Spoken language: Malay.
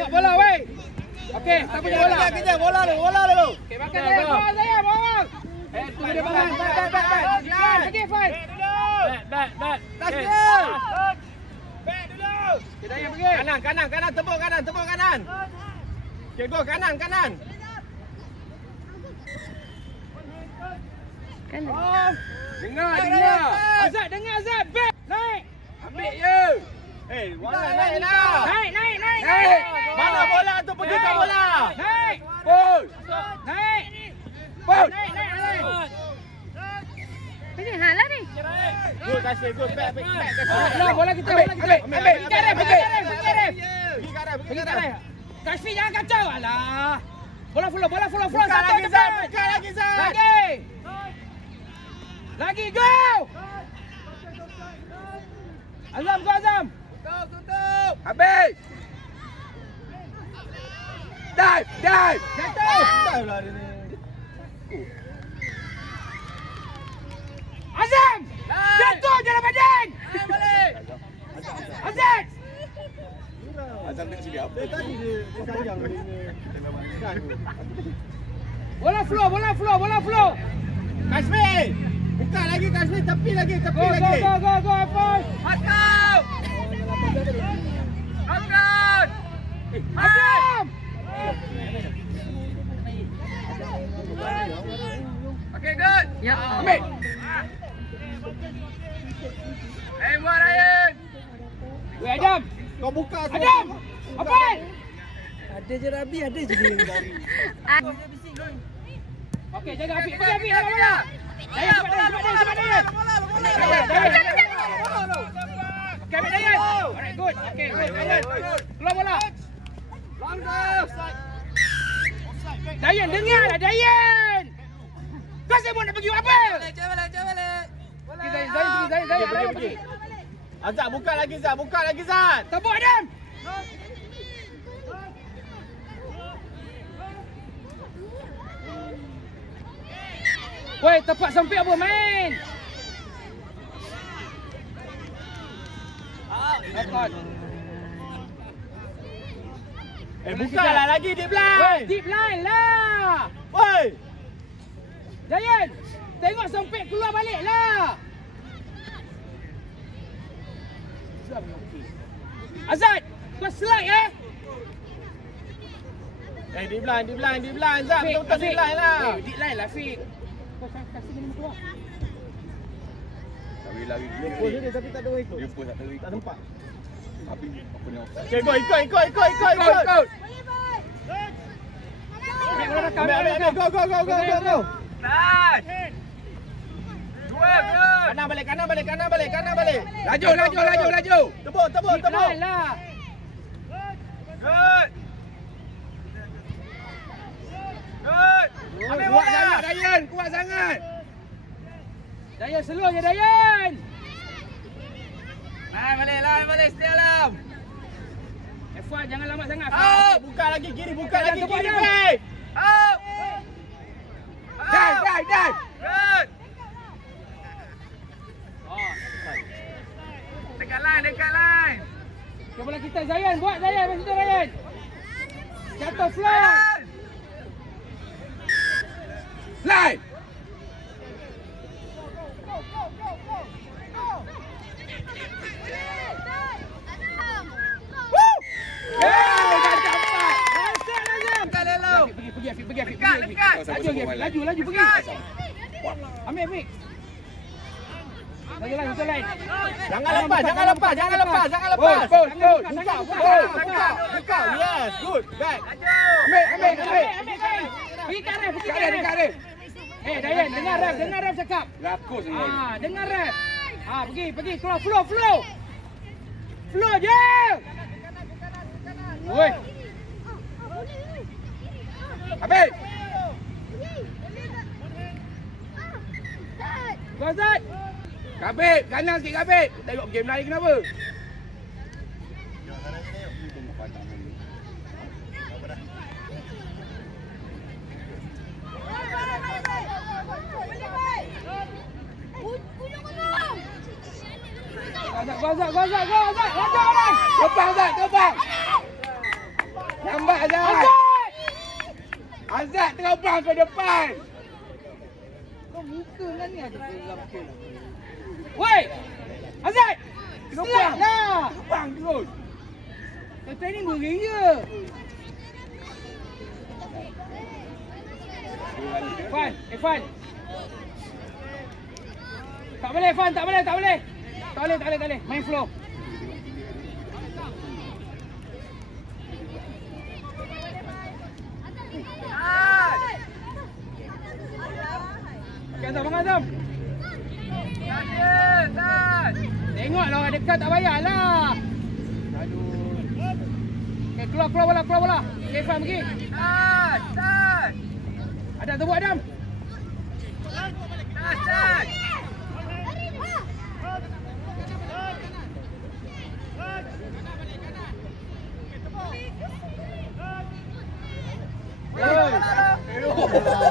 Tengok bola, weh. Okey, tak punya bola. Kejar bola dulu. Okey, makan saya. Bawang saya, bawang. Tunggu dia bangun. Back. Lagi, Fai. Back. Tasbih. Back dulu. Kita yang pergi. Kanan, tepuk kanan. Okey, go kanan. Kanan. Dengar. Azad, dengar Azad. Back. Naik. Ambil je. Naik lah. Naik. Mana bola tu, pergi ke bola. Naik. Push. Naik. Push. Naik. Ini halah ni. Good, kasih. Good, back. Bola kita. Ambil. Pergi ke arah. Kasfi jangan kacau. Alah. Bola flow. Buka lagi, Zat. Lagi, go. Azam. Tutup. Habis. Dive. Jatuh. Dive lah dia ni. Azam. Jatuh dalam badan. Balik. Azam. Azam nak sini apa? Tadi dia sayang ni. Bola flow. Kasmi. Buka lagi Kasmi, tepi lagi. Go, Afan. Out. Azam. Okay, good. Ya. Ambil. Buat Ryan. Weh, Adam. Kau buka semua. Adam. Afan. Ada je Rabi, ada je dia yang dari. Okey, jaga Afiq. Pergi Afiq dalam bola. Dayan, cepat Dayan. Okey, ambil Dayan. Alright, good. Okey, good. Dayan. Keluar bola. Dayan, dengarlah Dayan. Kau semua nak pergi buat apa? Balik. Zain pergi. Azad, buka lagi Zat. Tepuk Adam. Woi, tepat sempit apa main? Bukalah lagi deep line. Woi, deep line lah. Woi. Dayan, tengok sempit keluar balik lah. Azad, kau slide Deep line Zat. Betul-betul deep line lah. Deep line lah, Fik. Kau kasih dia keluar. Lari. Dia tapi tak ada orang ikut. Dia pun tak ada orang ikut. Tak sempat. Habis apa ni offside. Okay, go ikut. Ambil. Go. Nice. Kanan balik. Laju. Tepuk. Deep line lah. Good. Ambil bola. Dayan, kuat sangat. Dayan, slow je Dayan. Lain balik, stay alam. F1, jangan lambat sangat. Buka lagi kiri, Dayan. baik. Dive. Good. Dekat line. Okay, bola kita Zayan, buat Zayan macam tu Zayan. Jatuh fly. Line. Pergi. Dekat. Laju pergi. Ambil. Lagi lain, betul lain. Jangan lepas. Buka. Yes, good. Back. Ambil. Pergi ke arah. Dayan, dengar ref cakap. Rakus ni. Dengar ref. Pergi keluar flow. Flow je. Oi. Habis. Gozat. Kabit, kanan sikit Kabit. Tengok game lari kenapa? Gozat. Lepas. terbang ke depan. Kau muka kan ni ada geram ke? Woi! Azad! Selat lah. Terbang terus. Kata ni beria. Fan, Fan. Tak boleh, Fan, tak boleh. Tak boleh. Main flow. Okay, Azam, bangun Azam. Tengoklah orang dekat tak payahlah. Okay, keluar bola. Okay, Fan pergi. Adam, tunggu Adam. Hey.